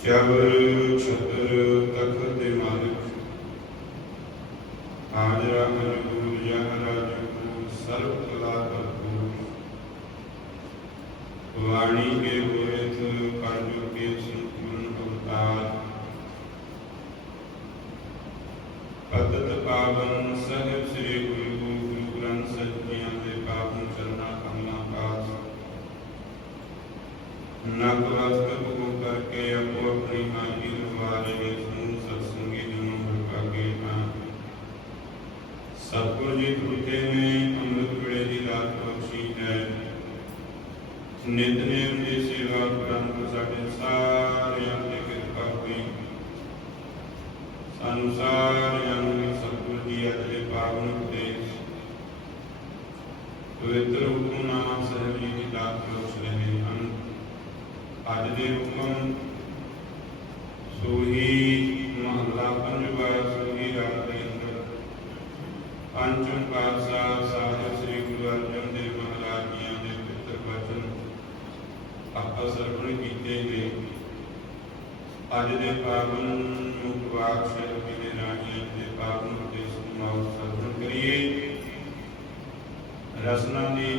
ਚਬਰ ਛਤਰ ਤਖਤ ਦੇ ਮਾਲਕ ਹਾਜ਼ਰਾ ਮਜਬੂਰ ਜਾਂ ਰਾਜੂ ਸਰਬ ਕਲਾ ਭਰਪੂਰ ਵਾਣੀ ਕੇ ਹੋਇਤ ਕਰਜੂ ਕੇ ਸੰਪੂਰਨ ਅਵਤਾਰ ਪਤਤ ਪਾਵਨ ਸਹਿਬ ਸ੍ਰੀ ਗੁਰੂ ਗੁਰੂ ਗ੍ਰੰਥ ਸਾਹਿਬ ਜੀਆਂ ਦੇ ਪਾਵਨ ਚਰਨਾਂ ਕਮਲਾਂ ਪਾਸ ਨਕਵਸਤ ਕੋ ਕਰਕੇ ਆਪੋ ਆਪਣੀ ਮਾਈ ਰਵਾਰੇ ਨੂੰ ਸਤਸੰਗੀ ਨੂੰ ਵਰਪਾਗੇ ਨਾ ਸਤਿਗੁਰ ਜੀ ਟੁੱਟੇ ਨੇ ਅੰਮ੍ਰਿਤ ਵੇਲੇ ਦੀ ਰਾਤ ਬਖਸ਼ੀ ਹੈ ਨਿਤਨੇਮ ਦੀ ਸੇਵਾ ਕਰਨ ਸਾਡੇ ਸਾਰਿਆਂ ਤੇ ਕਿਰਪਾ ਹੋਈ ਸਾਨੂੰ ਸਾਰਿਆਂ ਨੂੰ ਸਤਿਗੁਰ ਜੀ ਅੱਜ ਦੇ ਪਾਵਨ ਉਪਦੇਸ਼ ਪਵਿੱਤਰ ਹੁਕਮਨਾਮਾ ਸਾਹਿਬ ਜੀ ਦੀ ਦਾਤ ਬਖਸ਼ ਰਹੇ ਹਨ ਅੱਜ ਦੇ ਹੁਕਮ ਸੋਹੀ ਮਹਲਾ ਪੰਜਵਾ ਸੋਹੀ ਰਾਤ ਦੇ ਅੰਦਰ। ਪੰਚਮ ਪਾਤਸ਼ਾਹ ਸਾਹਿਬ ਸ੍ਰੀ ਗੁਰੂ ਅਰਜਨ ਦੇਵ ਮਹਾਰਾਜ ਜੀਆਂ ਦੇ ਪਿੱਤਰ ਵਚਨ ਆਪਾਂ ਸਰਵਣ ਕੀਤੇ ਨੇ ਅੱਜ ਦੇ ਪਾਵਨ ਮੁਖਵਾਕ ਸਾਹਿਬ ਜੀ ਦੇ ਰਾਣੀਆਂ ਦੇ ਪਾਵਨ ਉਪਦੇਸ਼ ਨੂੰ ਸਰਵਣ ਕਰੀਏ। ਰਸਨਾ ਦੀ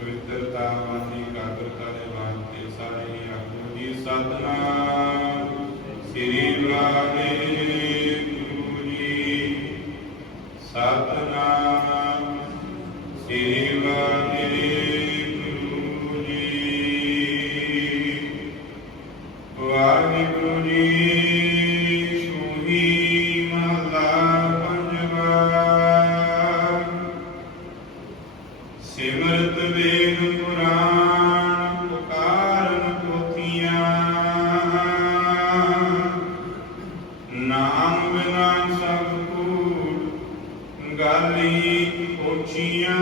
ਪਵਿੱਤਰਤਾ ਵਾਲੀ ਕਾਗਰਤਾ ਦੇ ਵਾਸਤੇ ਸਾਰੇ ਹੀ ਆਖੋ ਜੀ ਸਤਨਾਮ। ਸ੍ਰੀ ਨਾਮ ਬਿਨਾ ਸਭ ਕੂੜ ਗਾਲੀ ਪੋਛੀਆਂ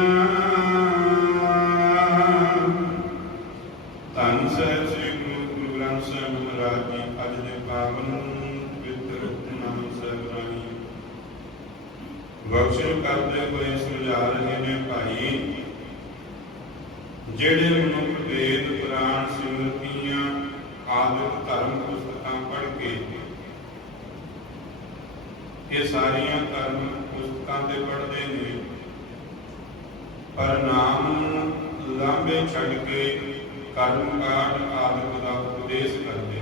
ਧੰਨ ਸਾਹਿਬ ਸ੍ਰੀ ਗੁਰੂ ਗ੍ਰੰਥ ਸਾਹਿਬ ਮਹਾਰਾਜ ਜੀ, ਅੱਜ ਦੇ ਪਾਵਨ ਪਵਿੱਤਰ ਨਾਮ ਸਾਹਿਬ ਰਾਣੀ ਬਖਸ਼ਿਸ਼ ਕਰਦੇ ਹੋਏ ਸੁਝਾ ਰਹੇ ਨੇ ਭਾਈ, ਜਿਹੜੇ ਮਨੁੱਖ ਵੇਦ, ਪੁਰਾਣ, ਸਿਮਰਤੀਆਂ ਆਦਿਕ ਧਰਮ ਪੁਸਤਕਾਂ ਪੜ੍ਹ ਕੇ ਇਹ ਸਾਰੀਆਂ ਕਰਮ ਪੁਸਤਕਾਂ ਤੇ ਪੜ੍ਹਦੇ ਨੇ। ਪਰ ਨਾਮ ਲਾਂਬੇ ਛੱਡ ਕੇ ਕਰਮ ਕਾਂਡ ਆਦਿਕ ਦਾ ਉਪਦੇਸ਼ ਕਰਦੇ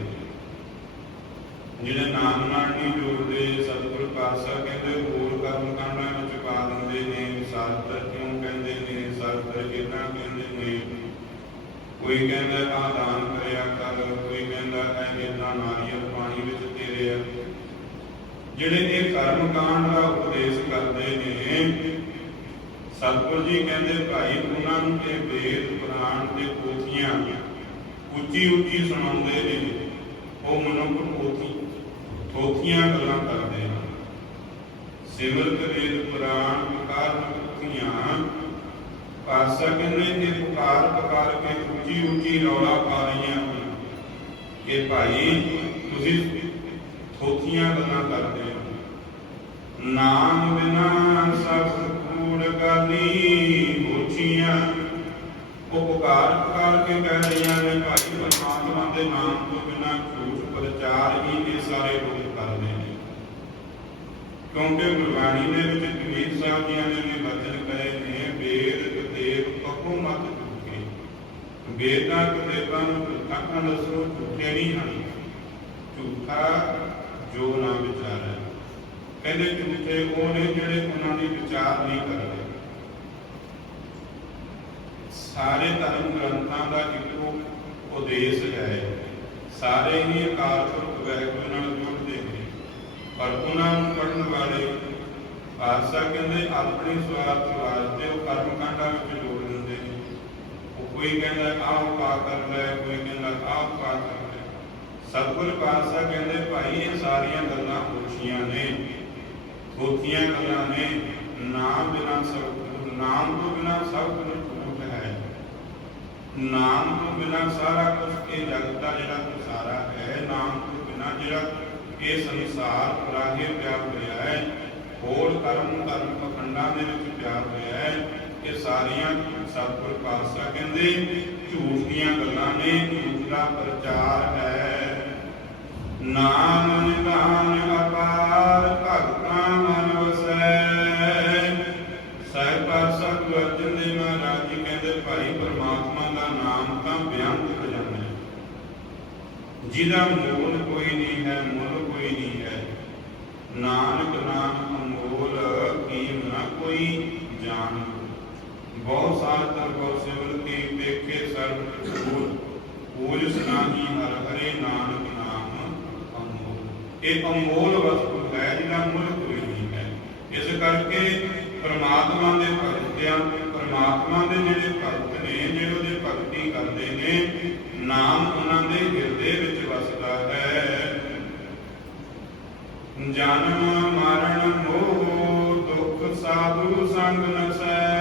ਜਿਹੜੇ ਨਾਮ ਨਾਲ ਨਹੀਂ ਜੋੜਦੇ, ਸਤਿਗੁਰ ਪਾਤਸ਼ਾਹ ਕਹਿੰਦੇ, ਹੋਰ ਕਰਮ ਕਾਂਡਾਂ ਵਿੱਚ ਪਾ ਦਿੰਦੇ ਨੇ ਸਾਸਤਰ ਕਿਉਂ ਕਹਿੰਦੇ ਨੇ ਸਾਸਤਰ ਕਿਦਾਂ ਕਹਿੰਦੇ ਨੇ। ਕੋਈ ਕਹਿੰਦਾ ਆ ਦਾਨ ਕਰਿਆ ਕਰ, ਕੋਈ ਕਹਿੰਦਾ ਐ ਇਦਾਂ ਨਾਰੀਅਲ ਪਾਣੀ ਵਿੱਚ ਤੇਰੇ ਆ ਜਿਹੜੇ ਇਹ ਕਰਮ ਕਾਂਡ ਦਾ ਉਪਦੇਸ਼ ਕਰਦੇ ਨੇ, ਸਤਿਗੁਰ ਜੀ ਕਹਿੰਦੇ, ਭਾਈ, ਉਹਨਾਂ ਨੂੰ ਇਹ ਵੇਦ ਪੁਰਾਣ ਤੇ ਪੋਥੀਆਂ ਉੱਚੀ ਉੱਚੀ ਸੁਣਾਉਂਦੇ ਨੇ। ਉਹ ਮਨੁੱਖ ਪੋਥੀ ਥੋਥੀਆਂ ਗੱਲਾਂ ਕਰਦੇ ਹਨ ਸਿਮਰਤ ਵੇਦ ਪੁਰਾਣ ਪੁਕਾਰ ਪੋਥੀਆਂ, ਪਾਸਾ ਕਹਿੰਦੇ ਇਹ ਪੁਕਾਰ ਪੁਕਾਰ ਕੇ ਉੱਚੀ ਉੱਚੀ ਰੌਲਾ ਪਾ ਰਹੀਆਂ ਹਨ ਭਾਈ, ਤੁਸੀਂ ਥੋਥੀਆਂ ਗੱਲਾਂ ਕਰਦੇ ਹੋ ਨਾਮ ਬਿਨਾ ਸਭ ਕੂੜ ਗਾਲੀ ਹੋਚੀਆਂ ਉਹ ਪੁਕਾਰ ਪੁਕਾਰ ਕੇ ਕਹਿ ਰਹੀਆਂ ਨੇ, ਭਾਈ ਪਰਮਾਤਮਾ ਦੇ ਨਾਮ ਤੋਂ ਬਿਨਾ ਝੂਠ ਪ੍ਰਚਾਰ ਹੀ ਇਹ ਸਾਰੇ ਲੋਕ ਕਰਦੇ ਨੇ। ਕਿਉਂਕਿ ਗੁਰਬਾਣੀ ਦੇ ਵਿੱਚ ਕਬੀਰ ਸਾਹਿਬ ਜੀਆਂ ਨੇ ਵੀ ਬਚਨ ਨੇ, ਵੇਦ ਕਤੇਬ ਕਹੋ ਮਤ ਝੂਠੇ। ਵੇਦਾਂ ਕਤੇਬਾਂ ਨੂੰ ਝੂਠਾ ਦੱਸੋ, ਝੂਠੇ ਨਹੀਂ ਹਨ। ਝੂਠਾ ਜੋ ਨਾ ਵਿਚਾਰੈ। ਕਹਿੰਦੇ ਝੂਠੇ ਉਹ ਨੇ ਜਿਹੜੇ ਉਹਨਾਂ ਦੀ ਵਿਚਾਰ ਨਹੀਂ ਕਰਦੇ। ਸਾਰੇ ਧਰਮ ਗ੍ਰੰਥਾਂ ਦਾ ਇੱਕੋ ਉਦੇਸ਼ ਹੈ। ਸਾਰੇ ਹੀ ਅਕਾਲ ਪੁਰਖ ਵਾਹਿਗੁਰੂ ਨਾਲ ਜੁੜਦੇ ਨੇ। ਪਰ ਉਹਨਾਂ ਨੂੰ ਪੜਨ ਵਾਲੇ ਪਾਤਸ਼ਾਹ ਕਹਿੰਦੇ, ਆਪਣੀ ਸਵਾਰਥ ਵਾਸਤੇ ਉਹ ਕਰਮ ਕਾਂਡਾਂ ਵਿੱਚ ਜੋੜ ਦਿੰਦੇ ਨੇ। ਉਹ ਕੋਈ ਕਹਿੰਦਾ, ਆਹ ਪਾ ਕਰ ਲੈ, ਕੋਈ ਕਹਿੰਦਾ, ਆਹ ਪਾ ਕਰ ਸਤਿਗੁਰ ਪਾਤਸ਼ਾਹ ਕਹਿੰਦੇ, ਭਾਈ, ਇਹ ਸਾਰੀਆਂ ਗੱਲਾਂ ਪੁੱਛੀਆਂ ਨੇ ਥੋਥੀਆਂ ਗੱਲਾਂ ਨੇ। ਨਾਮ ਬਿਨਾ ਸਭ ਨਾਮ ਤੋਂ ਬਿਨਾ ਸਭ ਕੁਝ ਝੂਠ ਹੈ। ਨਾਮ ਤੋਂ ਬਿਨਾ ਸਾਰਾ ਕੁਝ ਇਹ ਜਗਤ ਦਾ ਜਿਹੜਾ ਸਾਰਾ ਹੈ, ਨਾਮ ਤੋਂ ਬਿਨਾ ਜਿਹੜਾ ਇਹ ਸੰਸਾਰ ਪਰਾਹੇ ਪਿਆ ਹੋਇਆ ਹੈ, ਹੋਰ ਕਰਮ, ਧਰਮ ਪਖੰਡਾਂ ਦੇ ਵਿੱਚ ਪਿਆਰ ਹੋਇਆ ਹੈ, ਇਹ ਸਾਰੀਆਂ ਸਤਿਗੁਰ ਪਾਤਸ਼ਾਹ ਕਹਿੰਦੇ ਝੂਠ ਦੀਆਂ ਗੱਲਾਂ ਨੇ। ਝੂਠ ਦਾ ਪ੍ਰਚਾਰ ਹੈ। ਨਾਮ ਨਿਧਾਨ ਅਪਾਰ ਭਗਤਾਂ ਮਨ ਵਸੈ ਸਾਹਿਬ ਪਾਤਸ਼ਾਹ ਗੁਰੂ ਅਰਜਨ ਦੇਵ ਮਹਾਰਾਜ ਜੀ ਕਹਿੰਦੇ ਭਾਈ ਪਰਮਾਤਮਾ ਦਾ ਨਾਮ ਤਾਂ ਬਿਆੰਤ ਖਜ਼ਾਨਾ ਹੈ ਜਿਹਦਾ ਮੂਲ ਕੋਈ ਨਹੀਂ ਹੈ, ਮੁੱਲ ਕੋਈ ਨਹੀਂ ਹੈ। ਨਾਨਕ ਨਾਮ ਅਮੋਲ ਕੀਮ ਨਾ ਕੋਈ ਜਾਣ। ਬਹੁਤ ਸਾਰ ਤਰ ਬਹੁ ਸਿਮਰ ਕੀ ਦੇਖੇ, ਸਰਬ ਫੂਲ ਪੂਜ ਸਨਾਹੀ ਹਰ ਹਰੇ ਨਾਨਕ ਇਹ ਅਮੋਲ ਵਸਤੂ ਹੈ ਜਿਹਦਾ ਮੁੱਲ ਕੋਈ ਨਹੀਂ ਹੈ। ਇਸ ਕਰਕੇ ਪਰਮਾਤਮਾ ਦੇ ਭਗਤਿਆਂ ਪਰਮਾਤਮਾ ਦੇ ਜਿਹੜੇ ਭਗਤ ਨੇ, ਜਿਹੜੇ ਉਹਦੇ ਭਗਤੀ ਕਰਦੇ ਨੇ, ਨਾਮ ਉਹਨਾਂ ਦੇ ਹਿਰਦੇ ਵਿੱਚ ਵਸਦਾ ਹੈ। ਜਨਮ, ਮਰਨ, ਮੋਹ, ਦੁੱਖ, ਸਾਧੂ, ਸੰਗ ਨਸੈ।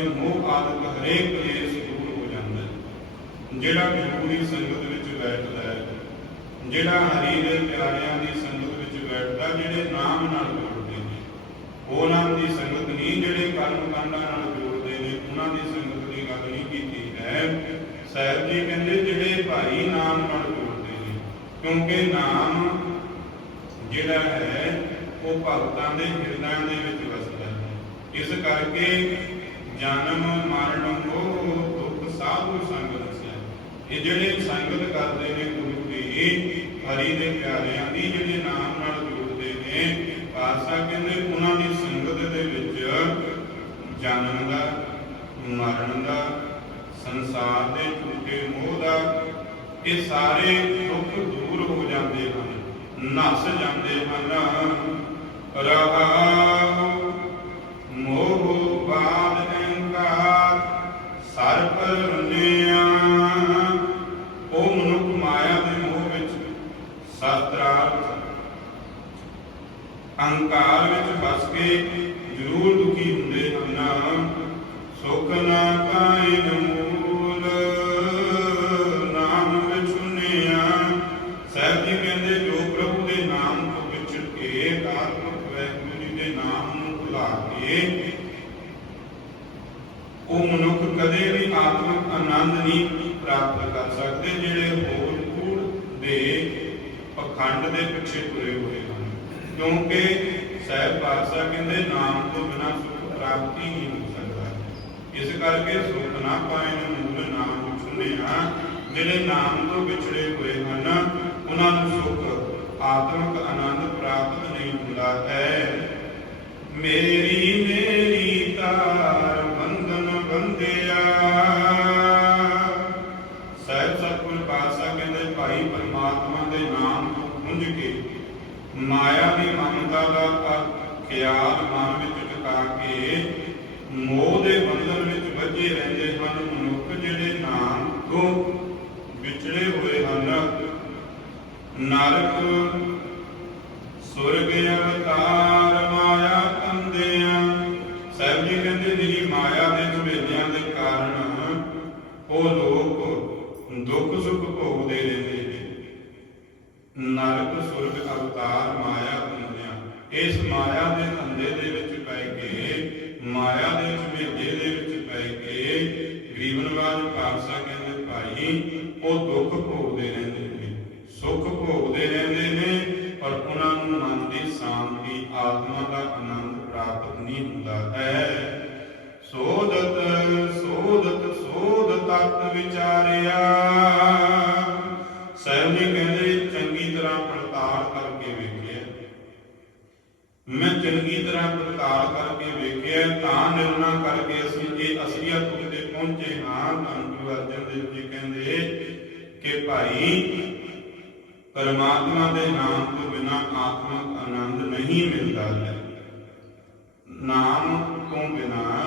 ਅਤੇ ਮੋਹ ਆਦਿਕ ਹਰੇਕ ਕਲੇਸ਼ ਦੂਰ ਹੋ ਜਾਂਦਾ ਹੈ। ਜਿਹੜਾ ਗੁਰੂ ਸੰਗਤ ਵਿੱਚ ਬੈਠਦਾ ਹੈ, ਜਿਹੜਾ ਹਰੀ ਦੇ ਪਿਆਰਿਆਂ ਦੀ ਸੰਗਤ ਵਿੱਚ ਬੈਠਦਾ, ਜਿਹੜੇ ਨਾਮ ਨਾਲ ਜੁੜਦੇ ਨੇ ਉਹ ਦੀ ਸੰਗਤ ਨਹੀਂ, ਜਿਹੜੇ ਕਰਮ ਕਾਂਡਾਂ ਨਾਲ ਜੋੜਦੇ ਨੇ, ਉਹਨਾਂ ਦੀ ਸੰਗਤ ਦੀ ਗੱਲ ਨਹੀਂ ਕੀਤੀ ਹੈ। ਸਾਹਿਬ ਜੀ ਕਹਿੰਦੇ, ਜਿਹੜੇ ਭਾਈ ਨਾਮ ਨਾਲ ਜੋੜਦੇ ਨੇ, ਕਿਉਂਕਿ ਨਾਮ ਜਿਹੜਾ ਹੈ, ਉਹ ਭਗਤਾਂ ਦੇ ਹਿਰਦਿਆਂ ਦੇ ਵਿੱਚ ਵਸਦਾ ਹੈ। ਇਸ ਕਰਕੇ ਜਨਮ ਮਰਨ ਮੋਹ ਦੁੱਖ ਸਾਧੂ ਸੰਗ ਰਸਿਆ। ਇਹ ਜਿਹੜੇ ਸੰਗਤ ਕਰਦੇ ਨੇ ਗੁਰੂ ਦੀ ਹਰੀ ਦੇ ਪਿਆਰਿਆਂ ਦੀ ਜਿਹੜੇ ਨਾਮ ਨਾਲ ਜੁੜਦੇ ਨੇ ਪਾਤਸ਼ਾਹ ਕਹਿੰਦੇ ਉਹਨਾਂ ਦੀ ਸੰਗਤ ਦੇ ਵਿੱਚ ਜਨਮ ਦਾ, ਮਰਨ ਦਾ, ਸੰਸਾਰ ਦੇ ਝੂਠੇ ਮੋਹ ਦਾ, ਇਹ ਸਾਰੇ ਦੁੱਖ ਦੂਰ ਹੋ ਜਾਂਦੇ ਹਨ, ਨਸ ਜਾਂਦੇ ਹਨ। ਰਹਾਉ ਮੋਹ ਬਾਦ ਸਰ ਪਰ ਉਹ ਮਨੁੱਖ ਮਾਇਆ ਦੇ ਮੋਹ ਵਿੱਚ ਸਤਰਾਰ ਅਹੰਕਾਰ ਵਿੱਚ ਫਸ ਕੇ ਜ਼ਰੂਰ ਦੁਖੀ ਹੁੰਦੇ ਹਨ। ਸੁਖ ਨਾ ਪਾਏ ਮੂਲ ਆਨੰਦ ਨਹੀਂ ਪ੍ਰਾਪਤ ਕਰ ਸਕਦੇ, ਜਿਹੜੇ ਹੋਰ ਕੂੜ ਦੇ ਪਖੰਡ ਦੇ ਪਿੱਛੇ ਤੁਰੇ ਹੋਏ ਹਨ। ਕਿਉਂਕਿ ਸਹਿਬ ਪਾਤਸ਼ਾਹ ਕਹਿੰਦੇ, ਨਾਮ ਤੋਂ ਬਿਨਾ ਸੁਖ ਪ੍ਰਾਪਤੀ ਨਹੀਂ ਹੋ ਸਕਦਾ। ਇਸ ਕਰਕੇ ਸੁਖ ਨਾ ਪਾਏ ਮੂਲ ਨਾਮ ਸੁਣਿਆ, ਜਿਹੜੇ ਨਾਮ ਤੋਂ ਵਿਛੜੇ ਹੋਏ ਹਨ, ਉਹਨਾਂ ਨੂੰ ਸੁਖ, ਆਤਮਿਕ ਆਨੰਦ ਪ੍ਰਾਪਤ ਨਹੀਂ ਹੁੰਦਾ ਹੈ। ਮੇਰੀ ਮੇਰੀ ਤਾਰ ਬੰਧਨ ਬੰਧਿਆ। ਸਹਿਬ ਸਤਿਗੁਰ ਪਾਤਸ਼ਾਹ ਕਹਿੰਦੇ, ਭਾਈ ਪਰਮਾਤਮਾ ਦੇ ਨਾਮ ਤੋਂ ਪੁੰਜ ਕੇ ਮਾਇਆ ਦੀ ਮਮਤਾ ਦਾ ਖਿਆਲ ਮਨ ਵਿੱਚ ਟਿਕਾ ਕੇ ਮੋਹ ਦੇ ਬੰਧਨ ਵਿੱਚ ਵੱਜੇ ਰਹਿੰਦੇ ਹਨ, ਮਨੁੱਖ ਜਿਹੜੇ ਨਾਮ ਤੋਂ ਵਿਚੜੇ ਹੋਏ ਹਨ। ਨਰਕ ਸੁਰਗ ਅਵਤਾਰ ਸੁਰਗ ਮਾਇਆ ਕੰਦਿਆਂ ਇਸ ਮਾਇਆ ਮੈਂ ਚੰਗੀ ਤਰ੍ਹਾਂ ਪੜਤਾਲ ਕਰਕੇ ਵੇਖਿਆ ਤਾਂ ਨਿਰਣਾ ਕਰਕੇ ਅਸੀਂ ਇਹ ਅਸਲੀਅਤ ਉੱਤੇ ਪਹੁੰਚੇ ਹਾਂ ਧੰਨ ਗੁਰੂ ਅਰਜਨ ਦੇਵ ਜੀ ਕਹਿੰਦੇ ਕਿ ਭਾਈ, ਪਰਮਾਤਮਾ ਦੇ ਨਾਮ ਤੋਂ ਬਿਨਾ ਆਤਮਿਕ ਆਨੰਦ ਨਹੀਂ ਮਿਲਦਾ ਹੈ। ਨਾਮ ਤੋਂ ਬਿਨਾ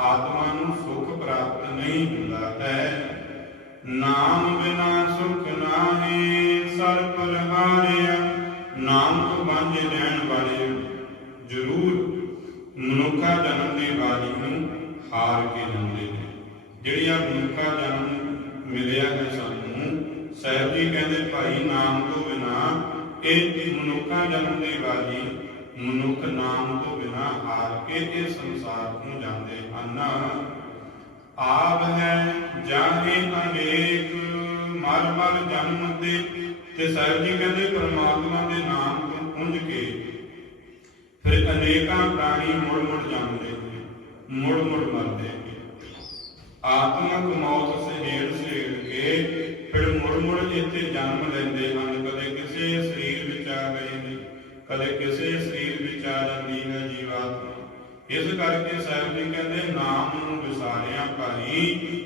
ਆਤਮਾ ਨੂੰ ਸੁਖ ਪ੍ਰਾਪਤ ਨਹੀਂ ਹੁੰਦਾ ਹੈ। ਨਾਮ ਬਿਨਾ ਸੁਖ ਨਾਹੀ, ਸਰ ਪਰ ਨਾਮ ਤੋਂ ਵਾਂਝੇ ਰਹਿਣ ਵਾਲੇ ਜ਼ਰੂਰ ਮਨੁੱਖਾ ਜਨਮ ਦੀ ਵਾਰੀ ਨੂੰ ਹਾਰ ਕੇ ਜਾਂਦੇ ਨੇ ਜਿਹੜੀ ਆ ਮਨੁੱਖਾ ਜਨਮ ਮਿਲਿਆ ਹੈ ਸਾਨੂੰ, ਸਾਹਿਬ ਜੀ ਕਹਿੰਦੇ, ਭਾਈ ਨਾਮ ਤੋਂ ਬਿਨਾ ਇਹ ਮਨੁੱਖਾ ਜਨਮ ਦੀ ਵਾਰੀ, ਮਨੁੱਖ ਨਾਮ ਤੋਂ ਬਿਨਾ ਹਾਰ ਕੇ ਇਹ ਸੰਸਾਰ ਨੂੰ ਜਾਂਦੇ ਹਨ। ਆਪ ਹੈ, ਜਾਣੇ ਅਨੇਕ, ਮਰ ਮਰ ਜਨਮ ਤੇ। ਤੇ ਸਾਹਿਬ ਜੀ ਕਹਿੰਦੇ, ਪਰਮਾਤਮਾ ਦੇ ਨਾਮ ਤੋਂ ਪੁੰਜ ਕੇ ਫਿਰ ਅਨੇਕਾਂ ਪ੍ਰਾਣੀ ਮੁੜ ਮੁੜ ਜਾਂਦੇ ਮੁੜ ਮੁੜ ਮਰਦੇ ਆਤਮਕ ਮੌਤ ਸਹੇੜ ਸਹੇੜ ਕੇ ਫਿਰ ਮੁੜ ਮੁੜ ਇੱਥੇ ਜਨਮ ਲੈਂਦੇ ਹਨ। ਕਦੇ ਕਿਸੇ ਸਰੀਰ ਵਿੱਚ ਆ ਗਏ ਨੇ, ਕਦੇ ਕਿਸੇ ਸਰੀਰ ਵਿੱਚ ਆ ਜਾਂਦੀ ਹੈ ਜੀਵਾਤਮਾ। ਇਸ ਕਰਕੇ ਸਾਹਿਬ ਜੀ ਕਹਿੰਦੇ, ਨਾਮ ਨੂੰ ਵਿਸਾਰਿਆ ਭਾਈ,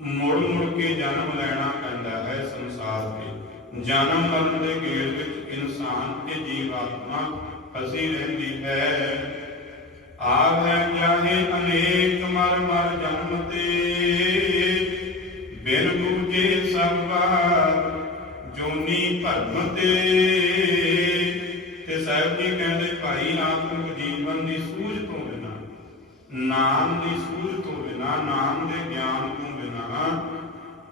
ਮੁੜ ਮੁੜ ਕੇ ਜਨਮ ਲੈਣਾ ਪੈਂਦਾ ਹੈ ਸੰਸਾਰ ਤੇ। ਜਨਮ ਮਰਨ ਦੇ ਗੇੜ ਵਿੱਚ ਇਨਸਾਨ ਤੇ ਜੀਵਾਤਮਾ ਹਸੀ ਰਹਿੰਦੀ ਹੈ। ਆਪ ਹੈ ਜਾਹੇ ਅਨੇਕ ਮਰ ਮਰ ਜਨਮ ਤੇ। ਬਿਨ ਬੂਝੇ ਸਭ ਜੋਨੀ ਭਰਮ ਤੇ। ਤੇ ਸਾਹਿਬ ਜੀ ਕਹਿੰਦੇ, ਭਾਈ ਆਤਮਿਕ ਜੀਵਨ ਦੀ ਸੂਝ ਤੋਂ ਬਿਨਾ, ਨਾਮ ਦੀ ਸੂਝ ਤੋਂ ਬਿਨਾ, ਨਾਮ ਦੇ ਗਿਆਨ ਤੋਂ ਬਿਨਾ,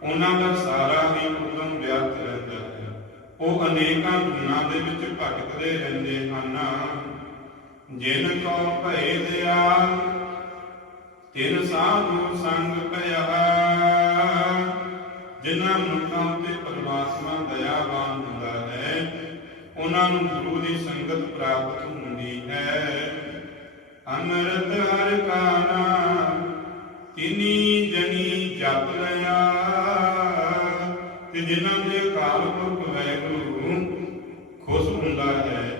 ਉਹਨਾਂ ਦਾ ਸਾਰਾ ਹੀ ਉਦਮ ਵਿਅਰਥ ਰਹਿੰਦਾ ਹੈ ਉਹ ਅਨੇਕਾਂ ਗੁਣਾਂ ਦੇ ਵਿੱਚ ਭਟਕਦੇ ਰਹਿੰਦੇ ਹਨ। ਜਿਨ ਕੋ ਭਏ ਦਿਆਲ ਤਿਨ ਸਾਧੂ ਸੰਗ ਭਇਆ। ਜਿਨ੍ਹਾਂ ਮਨੁੱਖਾਂ ਉੱਤੇ ਪਰਮਾਤਮਾ ਦਇਆਵਾਨ ਹੁੰਦਾ ਹੈ, ਉਹਨਾਂ ਨੂੰ ਗੁਰੂ ਦੀ ਸੰਗਤ ਪ੍ਰਾਪਤ ਹੁੰਦੀ ਹੈ। ਅੰਮ੍ਰਿਤ ਹਰ ਕਾ ਨਾਮ ਤਿਨੀ ਜਨੀ ਜਪ ਲਿਆ ਤੇ ਜਿਨ੍ਹਾਂ ਦੇ ਅਕਾਲ ਪੁਰਖ ਵੈਗੁਰੂ ਖੁਸ਼ ਹੁੰਦਾ ਹੈ।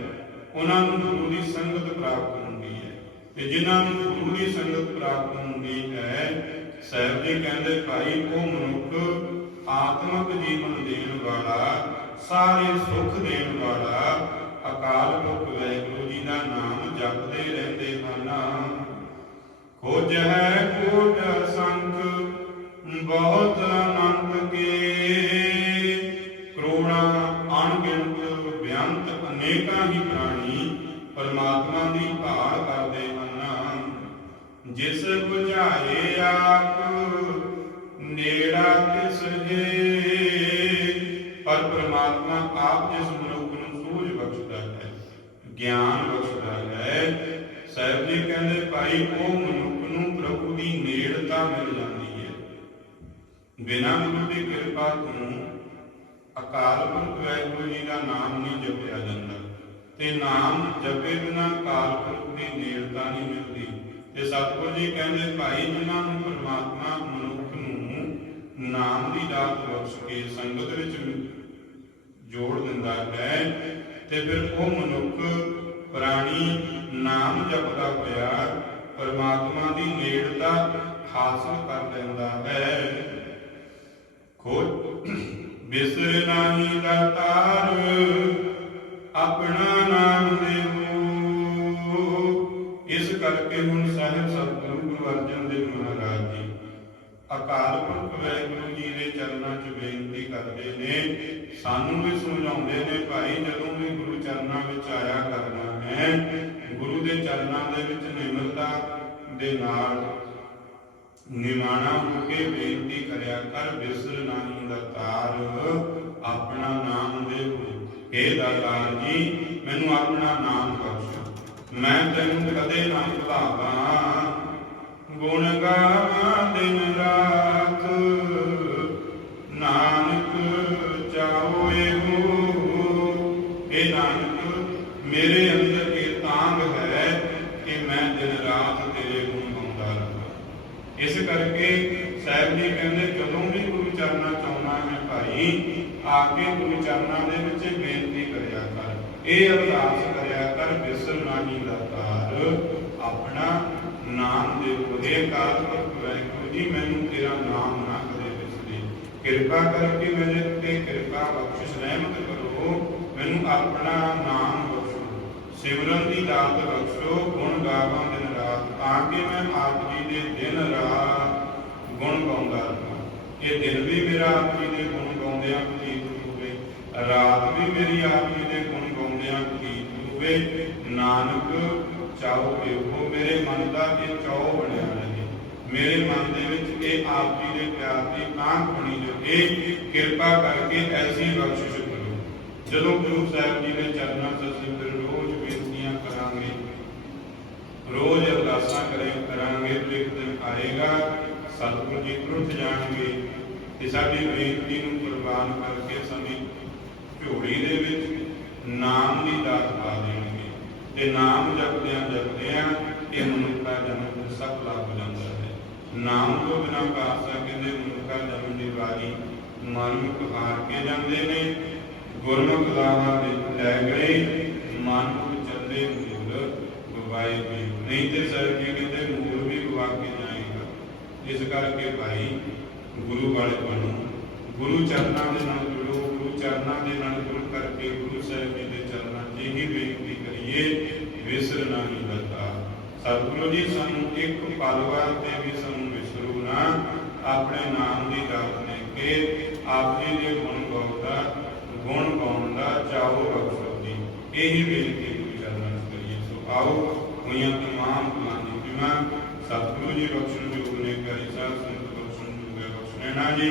ਉਹਨਾਂ ਨੂੰ ਗੁਰੂ ਦੀ ਸੰਗਤ ਪ੍ਰਾਪਤ ਹੁੰਦੀ ਹੈ। ਤੇ ਜਿਨ੍ਹਾਂ ਨੂੰ ਗੁਰੂ ਦੀ ਸੰਗਤ ਪ੍ਰਾਪਤ ਹੁੰਦੀ ਹੈ ਸਾਹਿਬ ਜੀ ਕਹਿੰਦੇ, ਭਾਈ, ਉਹ ਮਨੁੱਖ ਆਤਮਿਕ ਜੀਵਨ ਦੇਣ ਵਾਲਾ, ਸਾਰੇ ਸੁੱਖ ਦੇਣ ਵਾਲਾ, ਅਕਾਲ ਪੁਰਖ ਵਾਹਿਗੁਰੂ ਜੀ ਦਾ ਨਾਮ ਜਪਦੇ ਰਹਿੰਦੇ ਹਨ। ਖੋਜ ਹੈ ਕੋਟ ਸੰਖ, ਬਹੁਤ ਅਨੰਤ ਕੇ ਪਰਮਾਤਮਾ ਦੀ ਭਾਲ ਕਰਦੇ ਹਨ। ਜਿਸ ਬੁਝਾਏ ਆਪ ਨੇੜਾ ਕਿਸ ਜੇ ਪਰ ਪ੍ਰਮਾਤਮਾ ਆਪ ਜਿਸ ਮਨੁੱਖ ਨੂੰ ਸੂਝ ਬਖਸ਼ਦਾ ਹੈ, ਗਿਆਨ ਬਖਸ਼ਦਾ ਹੈ, ਸਾਹਿਬ ਜੀ ਕਹਿੰਦੇ, ਭਾਈ, ਉਹ ਮਨੁੱਖ ਨੂੰ ਪ੍ਰਭੂ ਦੀ ਨੇੜਤਾ ਮਿਲ ਜਾਂਦੀ ਹੈ। ਬਿਨਾਂ ਗੁਰੂ ਦੀ ਕਿਰਪਾ ਤੋਂ ਅਕਾਲ ਪੁਰਖ ਵਾਹਿਗੁਰੂ ਜੀ ਦਾ ਨਾਮ ਨਹੀਂ ਜਪਿਆ ਜਾਂਦਾ। ਤੇ ਨਾਮ ਜਪੇ ਬਿਨਾਂ ਅਕਾਲ ਪੁਰਖ ਦੀ ਨੇੜਤਾ ਨਹੀਂ ਮਿਲਦੀ। ਤੇ ਸਤਿਗੁਰੂ ਜੀ ਕਹਿੰਦੇ, ਭਾਈ, ਜਿਨ੍ਹਾਂ ਨੂੰ ਪਰਮਾਤਮਾ ਮਨੁੱਖ ਨੂੰ ਨਾਮ ਦੀ ਦਾਤ ਬਖਸ਼ ਕੇ ਸੰਗਤ ਵਿੱਚ ਜੋੜ ਦਿੰਦਾ ਹੈ, ਤੇ ਫਿਰ ਉਹ ਮਨੁੱਖ ਪ੍ਰਾਣੀ ਨਾਮ ਜਪਦਾ ਹੋਇਆ ਪਰਮਾਤਮਾ ਦੀ ਨੇੜਤਾ ਹਾਸਲ ਕਰ ਲੈਂਦਾ ਹੈ। ਖੋਜ। ਬਿਸਰ ਨਾਹੀ ਦਾਤਾਰ ਆਪਣਾ ਨਾਮ ਦੇਵੋ। ਇਸ ਕਰਕੇ ਹੁਣ ਸਾਹਿਬ ਸਤਿਗੁਰੂ ਗੁਰੂ ਅਰਜਨ ਦੇਵ ਮਹਾਰਾਜ ਜੀ, ਅਕਾਲ ਪੁਰਖ ਵਾਹਿਗੁਰੂ ਜੀ ਦੇ ਚਰਨਾਂ 'ਚ ਬੇਨਤੀ ਕਰਦੇ ਨੇ, ਸਾਨੂੰ ਵੀ ਸਮਝਾਉਂਦੇ ਨੇ, ਭਾਈ ਜਦੋਂ ਵੀ ਗੁਰੂ ਚਰਨਾਂ ਵਿੱਚ ਆਇਆ ਕਰਨਾ ਹੈ, ਗੁਰੂ ਦੇ ਚਰਨਾਂ ਦੇ ਵਿੱਚ ਨਿਮਰਤਾ ਦੇ ਨਾਲ ਨਿਮਾਣਾ ਹੋ ਕੇ ਬੇਨਤੀ ਕਰਿਆ ਕਰ, ਬਿਸਰ ਨਾਹੀ ਦਾ ਤਾਰ, ਆਪਣਾ ਨਾਮ ਦੇਵ। हे ਦਾਤਾਰ ਜੀ, ਮੈਨੂੰ ਆਪਣਾ ਨਾਮ ਬਖਸ਼। ਮੈਂ ਤੈਨੂੰ ਕਦੇ ਨਾ ਭੁਲਾਵਾਂ। ਗੁਣ ਗਾਵਾਂ ਦਿਨ ਰਾਤ ਨਾਨਕ ਚਾਹੋ ਇਹੋ ਇਹ ਨਾਨਕ ਮੇਰੇ ਅੰਦਰ ਇਹ ਤਾਂਗ ਹੈ ਕਿ ਮੈਂ ਦਿਨ ਰਾਤ ਤੇਰੇ ਗੁਣ ਗਾਉਂਦਾ ਰਹਾਂ ਇਸ ਕਰਕੇ ਸਾਹਿਬ ਜੀ ਕਹਿੰਦੇ ਜਦੋਂ ਵੀ ਗੁਰੂ ਚਰਨਾਂ ਚ ਆਉਣਾ ਹੈ ਭਾਈ ਆ ਕੇ ਗੁਰੂ ਚਰਨਾਂ ਦੇ ਵਿੱਚ ਬੇਨਤੀ ਕਰਿਆ ਕਰ ਇਹ ਅਰਦਾਸ ਕਰਿਆ ਕਰ ਬਿਸਰ ਨਾਹੀ ਦਾ ਤਾਰ ਆਪਣਾ ਨਾਮ ਦੇ ਉਹਦੇ ਕਾਲ ਪੁਰਖ ਵਾਹਿਗੁਰੂ ਜੀ ਮੈਨੂੰ ਤੇਰਾ ਨਾਮ ਨਾ ਕਦੇ ਵਿਸਰੇ ਕਿਰਪਾ ਕਰਕੇ ਮੇਰੇ ਉੱਤੇ ਕਿਰਪਾ ਬਖਸ਼ਿਸ਼, ਰਹਿਮਤ ਕਰੋ। ਮੈਨੂੰ ਆਪਣਾ ਨਾਮ ਬਖਸ਼ੋ। ਸਿਮਰਨ ਦੀ ਦਾਤ ਬਖਸ਼ੋ, ਗੁਣ ਗਾਵਾਂ ਦਿਨ ਰਾਤ, ਤਾਂ ਕਿ ਮੈਂ ਆਪ ਜੀ ਦੇ ਦਿਨ ਰਾਤ ਗੁਣ ਗਾਉਂਦਾ ਰਹਾਂ। ਇਹ ਦਿਨ ਵੀ ਮੇਰਾ ਆਪ ਜੀ ਦੇ ਗੁਣ ਗਾਉਂਦਿਆਂ ਬਤੀਤ ਹੋਵੇ। ਰਾਤ ਵੀ ਮੇਰੀ ਆਪ ਜੀ ਦੇ ਗੁਣ ਗਾਉਂਦਿਆਂ ਬਤੀਤ ਹੋਵੇ। ਨਾਨਕ, ਚਾਹੋ ਇਹੋ ਮੇਰੇ ਮਨ ਦਾ ਇਹ ਚਾਹੋ ਬਣਿਆ। ਮੇਰੇ ਮਨ ਦੇ ਵਿੱਚ ਇਹ ਆਪ ਜੀ ਦੇ ਪਿਆਰ ਦੀ ਕਾਂਖ ਬਣੀ ਰਹੇ। ਕਿਰਪਾ ਕਰਕੇ ਐਸੀ ਬਖਸ਼ਿਸ਼ ਕਰੋ। ਜਦੋਂ ਗੁਰੂ ਸਾਹਿਬ ਜੀ ਦੇ ਚਰਨਾਂ 'ਚ ਅਸੀਂ ਫਿਰ ਰੋਜ਼ ਬੇਨਤੀਆਂ ਕਰਾਂਗੇ, ਰੋਜ਼ ਅਰਦਾਸਾਂ ਕਰੇ ਕਰਾਂਗੇ ਤੇ ਇੱਕ ਦਿਨ ਆਏਗਾ, ਸਤਿਗੁਰੂ ਜੀ ਟੁੱਟ ਜਾਣਗੇ ਤੇ ਸਾਡੀ ਬੇਨਤੀ ਨੂੰ ਕੁਰਬਾਨ ਕਰਕੇ ਸਾਡੀ ਝੋਲੀ ਦੇ ਵਿੱਚ ਨਾਮ ਦੀ ਦਾਤ ਪਾ ਦੇਣਗੇ। ਤੇ ਨਾਮ ਜਪਦਿਆਂ ਜਪਦਿਆਂ ਇਹ ਮਨੁੱਖਾ ਜਨਮ ਸਫਲਾ ਹੋ ਜਾਂਦਾ ਨਾਮ ਤੋਂ ਬਿਨਾਂ ਪਾਸਾ ਕਹਿੰਦੇ ਮਨੁੱਖਾ ਜਨਮ ਦੀ ਵਾਰੀ ਮਨੁੱਖ ਹਾਰ ਕੇ ਜਾਂਦੇ ਨੇ, ਗੁਰਮੁਖ ਲਾਵਾ ਵਿੱਚ ਲੈ ਗਏ ਮਨੁੱਖ ਚੱਲੇ ਮੂਲ, ਗਵਾਏ ਵੀ। ਨਹੀਂ ਤੇ ਸਰ ਜੀ ਕਹਿੰਦੇ ਮੂਲ ਵੀ ਗਵਾ ਕੇ ਜਾਏਗਾ। ਇਸ ਕਰਕੇ ਭਾਈ ਗੁਰੂ ਵਾਲੇ ਬਣੋ। ਗੁਰੂ ਚਰਨਾਂ ਦੇ ਨਾਲ ਜੁੜੋ, ਗੁਰੂ ਚਰਨਾਂ ਦੇ ਨਾਲ ਜੁੜ ਕਰਕੇ ਗੁਰੂ ਸਾਹਿਬ ਜੀ ਦੇ ਚਰਨਾਂ 'ਚ ਹੀ ਬੇਨਤੀ ਕਰੀਏ, ਵਿਸਰ ਨਹੀਂ ਲੱਗਾ ਸਤਿਗੁਰੂ ਜੀ, ਸਾਨੂੰ ਇੱਕ ਪਲਵਾਰ ਤੇ ਵੀ ਸਾਨੂੰ ਵਿਸਰੂ ਨਾ। ਆਪਣੇ ਨਾਮ ਦੀ ਦਾਤ ਲੈ ਕੇ ਆਪ ਜੀ ਦੇ ਗੁਣ ਗਾਉਂਦਾ, ਗੁਣ ਗਾਉਣ ਦਾ ਚਾਹੋ ਬਖਸ਼ੋ ਜੀ ਇਹੀ ਬੇਨਤੀ ਗੁਰੂ ਚਰਨਾਂ ਕਰੀਏ। ਸੋ ਆਓ, ਹੋਈਆਂ ਤਮਾਮ ਪੁਰਾਣੀ ਜਿਮਾ ਸਤਿਗੁਰੂ ਜੀ ਬਖਸ਼ਣ ਜੋਗ ਨੇ ਕਰੀ ਸਾਹਿਬ ਸੰਤ ਬਖਸ਼ਣ ਜੋਗ ਹੈ ਬਖਸ਼ਣੇ ਨਾ ਜੀ?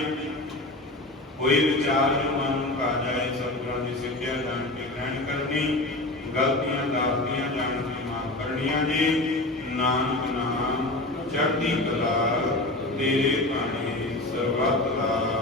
ਕੋਈ ਵਿਚਾਰ ਜੋ ਮਨ ਨੂੰ ਆ ਜਾਏ, ਸਤਿਗੁਰਾਂ ਦੀ ਸਿੱਖਿਆ ਜਾਣ ਕੇ ਗ੍ਰਹਿਣ ਕਰਨੀ, ਗਲਤੀਆਂ ਦਾਸਤੀਆਂ ਜਾਣ ਕੇ ਮਾਫ ਕਰਨੀਆਂ ਜੀ। ਨਾਨਕ ਨਾਮ ਚੜ੍ਹਦੀ ਕਲਾ ਤੇਰੇ ਭਾਣੇ ਸਰਬੱਤ ਦਾ।